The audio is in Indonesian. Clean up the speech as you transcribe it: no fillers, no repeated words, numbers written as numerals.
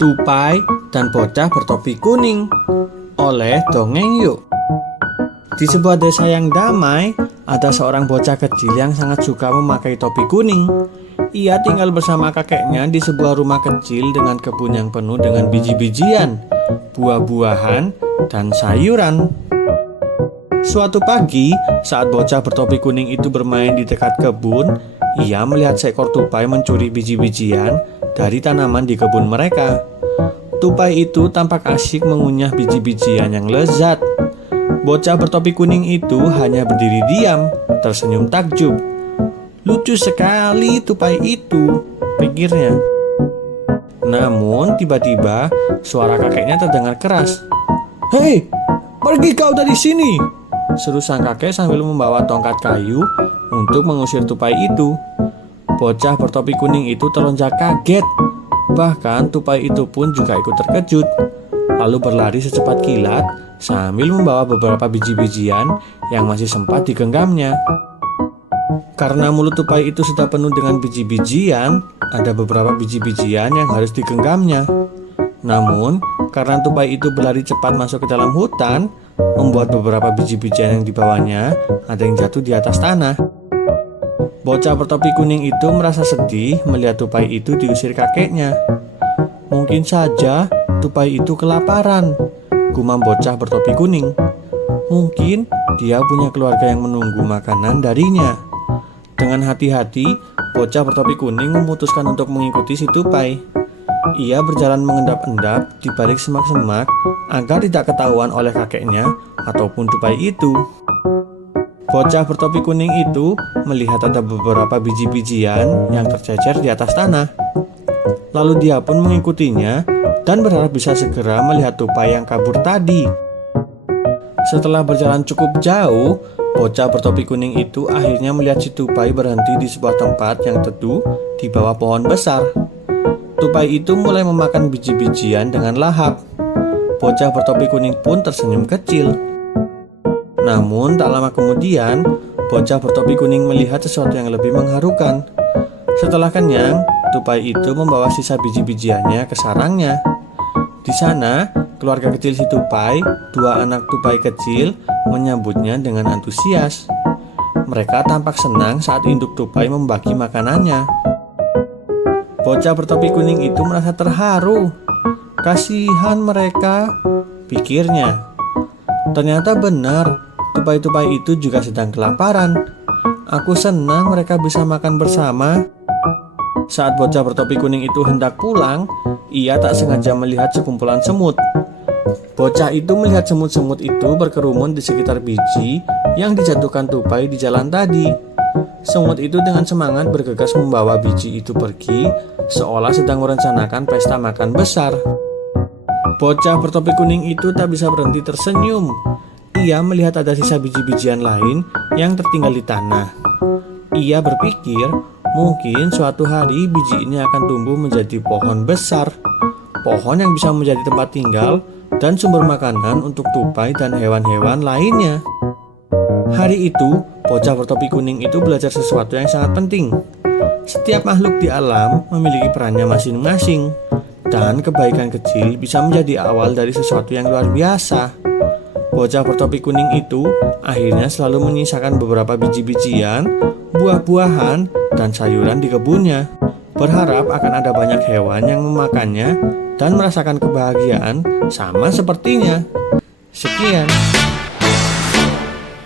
Tupai dan Bocah Bertopi Kuning oleh Dongeng Yuk. Di sebuah desa yang damai, ada seorang bocah kecil yang sangat suka memakai topi kuning. Ia tinggal bersama kakeknya di sebuah rumah kecil dengan kebun yang penuh dengan biji-bijian, buah-buahan, dan sayuran. Suatu pagi, saat bocah bertopi kuning itu bermain di dekat kebun, ia melihat seekor tupai mencuri biji-bijian dari tanaman di kebun mereka. Tupai itu tampak asyik mengunyah biji-bijian yang lezat. Bocah bertopi kuning itu hanya berdiri diam, tersenyum takjub. Lucu sekali tupai itu, pikirnya. Namun tiba-tiba suara kakeknya terdengar keras. "Hei, pergi kau dari sini!" seru sang kakek sambil membawa tongkat kayu untuk mengusir tupai itu. Bocah bertopi kuning itu terlonjak kaget. Bahkan tupai itu pun juga ikut terkejut, lalu berlari secepat kilat sambil membawa beberapa biji-bijian yang masih sempat digenggamnya. Karena mulut tupai itu sudah penuh dengan biji-bijian, ada beberapa biji-bijian yang harus digenggamnya. Namun, karena tupai itu berlari cepat masuk ke dalam hutan, membuat beberapa biji-bijian yang dibawanya ada yang jatuh di atas tanah. Bocah bertopi kuning itu merasa sedih melihat tupai itu diusir kakeknya. Mungkin saja tupai itu kelaparan, gumam bocah bertopi kuning. Mungkin dia punya keluarga yang menunggu makanan darinya. Dengan hati-hati, bocah bertopi kuning memutuskan untuk mengikuti si tupai. Ia berjalan mengendap-endap di balik semak-semak agar tidak ketahuan oleh kakeknya ataupun tupai itu. Bocah bertopi kuning itu melihat ada beberapa biji-bijian yang tercecer di atas tanah. Lalu dia pun mengikutinya dan berharap bisa segera melihat tupai yang kabur tadi. Setelah berjalan cukup jauh, bocah bertopi kuning itu akhirnya melihat si tupai berhenti di sebuah tempat yang teduh di bawah pohon besar. Tupai itu mulai memakan biji-bijian dengan lahap. Bocah bertopi kuning pun tersenyum kecil. Namun tak lama kemudian, bocah bertopi kuning melihat sesuatu yang lebih mengharukan. Setelah kenyang, tupai itu membawa sisa biji-bijiannya ke sarangnya. Di sana, keluarga kecil si tupai, dua anak tupai kecil, menyambutnya dengan antusias. Mereka tampak senang saat induk tupai membagi makanannya. Bocah bertopi kuning itu merasa terharu. Kasihan mereka, pikirnya. Ternyata benar, tupai-tupai itu juga sedang kelaparan. Aku senang mereka bisa makan bersama. Saat bocah bertopi kuning itu hendak pulang, ia tak sengaja melihat sekumpulan semut. Bocah itu melihat semut-semut itu berkerumun di sekitar biji yang dijatuhkan tupai di jalan tadi. Semut itu dengan semangat bergegas membawa biji itu pergi, seolah sedang merencanakan pesta makan besar. Bocah bertopi kuning itu tak bisa berhenti tersenyum. Ia melihat ada sisa biji-bijian lain yang tertinggal di tanah. Ia berpikir, mungkin suatu hari biji ini akan tumbuh menjadi pohon besar. Pohon yang bisa menjadi tempat tinggal dan sumber makanan untuk tupai dan hewan-hewan lainnya. Hari itu, bocah bertopi kuning itu belajar sesuatu yang sangat penting. Setiap makhluk di alam memiliki perannya masing-masing, dan kebaikan kecil bisa menjadi awal dari sesuatu yang luar biasa. Bocah bertopi kuning itu akhirnya selalu menyisakan beberapa biji-bijian, buah-buahan, dan sayuran di kebunnya, berharap akan ada banyak hewan yang memakannya dan merasakan kebahagiaan sama sepertinya. Sekian.